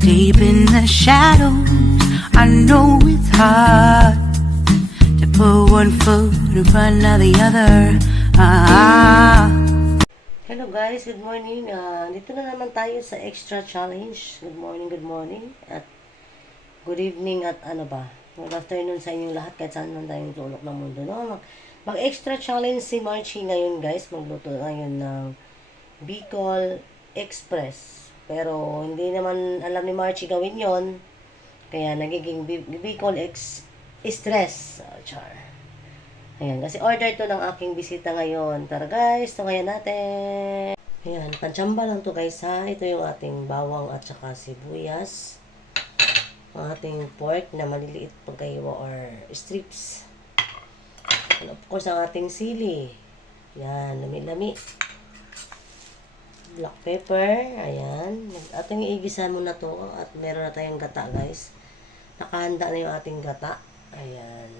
Deep in the shadows, I know it's hard to put one foot in front of the other. Hello guys, good morning. Dito na naman tayo sa extra challenge. Good morning. At good evening at ano ba? Good afternoon sa inyong lahat kahit saan man tayong tulok ng mundo. No? Mag-extra challenge si Marchie ngayon guys. Magluto ngayon ng Bicol Express. Pero hindi naman alam ni Marchie gawin yon. Kaya nagiging Bicol Stress. Char. Ayan, kasi order to ng aking bisita ngayon. Tara guys, tungayan natin. Ayan, pantsamba lang to guys ha. Ito yung ating bawang at saka sibuyas. Ang ating pork na maliliit pagkaiwa or strips. And of course, ang ating sili. Ayan, lami-lami. Black pepper. Ayan. Ating iigisan muna to. At meron na tayong gata guys. Nakahanda na yung ating gata. Ayan.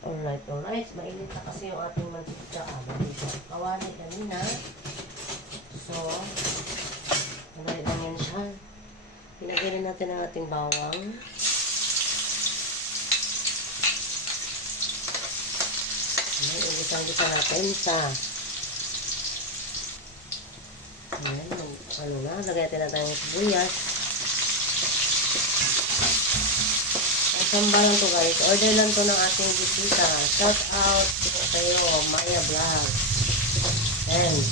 Alright. Mainit na kasi yung ating mantika. Mali siya. Kawali kanina. So, nagalit lang yan siya. Pinagyan natin ang ating bawang. Igisan-gisan natin sa lagay natin na tayong sibuyas. Samba lang to guys. Order lang to ng ating bisita. Shout out po kayo, Maya Vlog. And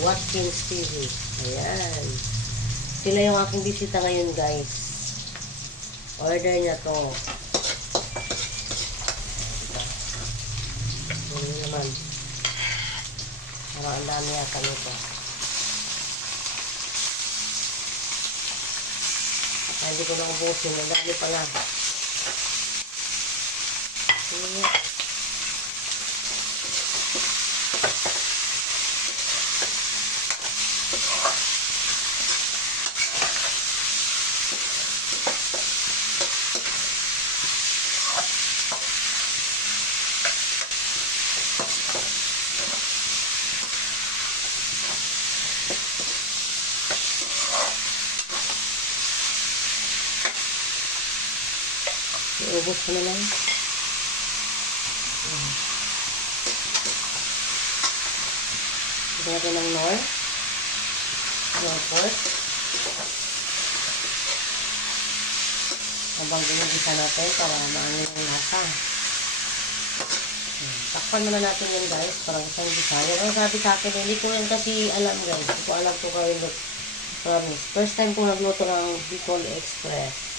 Watkins TV. Ayan. Sila yung aking bisita ngayon guys. Order niya to. Ano naman. Parang ang dami yata nito. Hindi ko na ubusin. Ang dami pa lang. Ubus ko na lang. Ito natin ng nor pork. Habang ginigisa natin para maano yung lasa. Takpan naman natin yun guys. Parang isang gisa. Yan ang sabi sa akin. Hindi ko yan kasi alam guys. Hindi ko alam kung kayo promise. First time ko nagluto ng Bicol Express.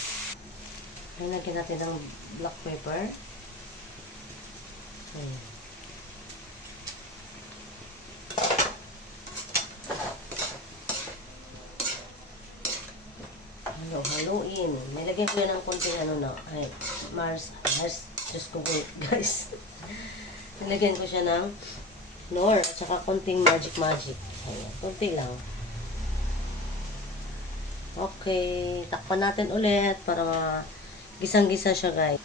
Lagyan natin ng black pepper. Haluin. Nilagyan ko yan ng konting Diyos ko guys. Nilagyan ko siya ng nor at saka konting magic. Ayan, konti lang. Okay, takpan natin ulit para gisang-gisa siya guys.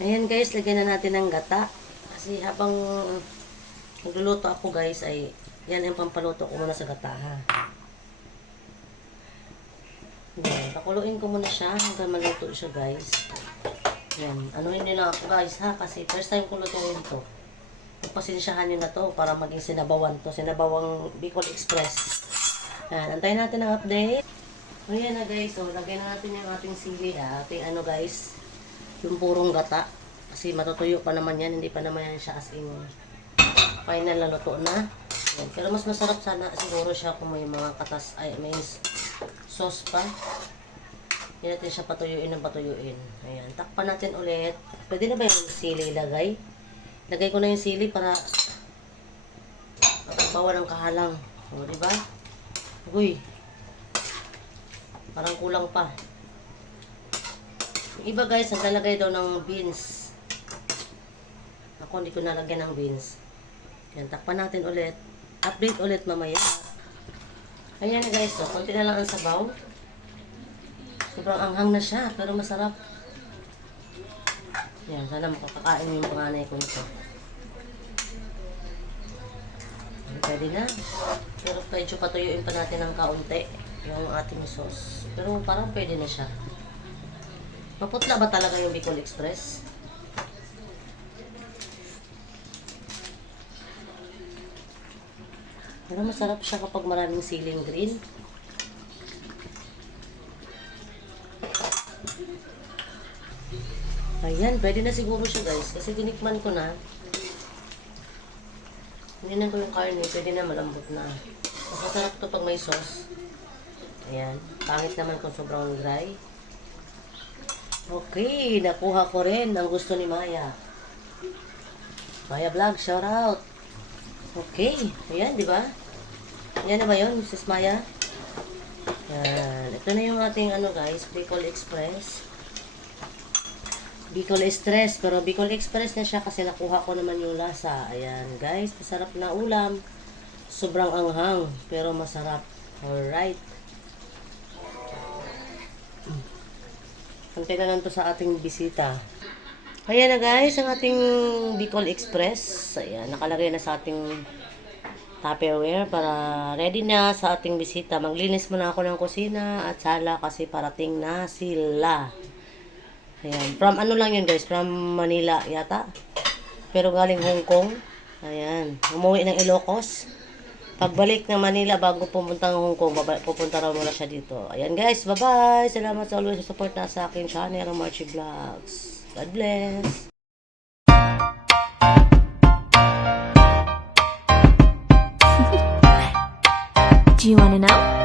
Ayan guys, lagyan na natin ng gata. Kasi habang nagluluto ako guys, ay yan ang pampaluto ko muna sa gata ha. Ayan, pakuluin ko muna siya hanggang maluto siya guys. Ayan, anuhin nyo lang ako guys ha, kasi first time ko lutuin ito. Pagpasensyahan nyo na to para maging sinabawan to. Sinabawang Bicol Express. Ayan, antayin natin ang update. Ayan na guys, so lagyan na natin yung ating sili ha. Ating guys, yung purong gata. Kasi matutuyo pa naman yan, hindi pa naman yan siya as in final na luto na. Ayan. Pero mas masarap sana siguro siya kung may mga katas, may sauce pa. Hindi natin siya patuyuin ng patuyuin. Ayan, takpan natin ulit. Pwede na ba yung sili ilagay? Lagay ko na yung sili para bawa ng kahalang. O, diba? Uy! Parang kulang pa. Yung iba guys, naglalagay daw ng beans. Ako hindi ko nalagyan ng beans. Yan, takpan natin ulit. Update ulit mamaya. Ayan na guys, so, konti na lang ang sabaw. Sobrang anghang na siya, pero masarap. Yan, sana makakakain yung panganay ko nito. Pwede na. Pero medyo patuyuin pa natin ng kaunti. yung ating sauce. Pero parang pwede na siya. Maputla ba talaga yung Bicol Express? Pero masarap siya kapag maraming siling green. Ayan, pwede na siguro siya guys. Kasi tinikman ko na. Hindi ko yung karne, pwede na malambot na. Mas masarap to pag may sauce. Ayan, pangit naman kung sobrang dry. Okay, nakuha ko rin ang gusto ni Maya. Maya Vlog, shout out. Okay, ayan, di ba? Ayan na ba yun, Mrs. Maya? Ayan, ito na yung ating ano guys, Bicol Express. Bicol Express, pero Bicol Express na siya kasi nakuha ko naman yung lasa. Ayan, guys, masarap na ulam. Sobrang anghang, pero masarap. Alright. Antay na lang to sa ating bisita. Ayan na guys, ang ating Bicol Express. Ayan, nakalagay na sa ating Tupperware para ready na sa ating bisita. Maglinis muna ako ng kusina at sala kasi parating na sila. Ayan. From ano lang yun guys? From Manila yata. Pero galing Hong Kong. Ayan. Umuwi ng Ilocos. Pagbalik ng Manila bago pumunta ng Hong Kong, pupunta raw muna siya dito. Ayan guys. Bye-bye. Salamat sa always support na sa akin channel, Marchie Vlogs. God bless. Do you want to know?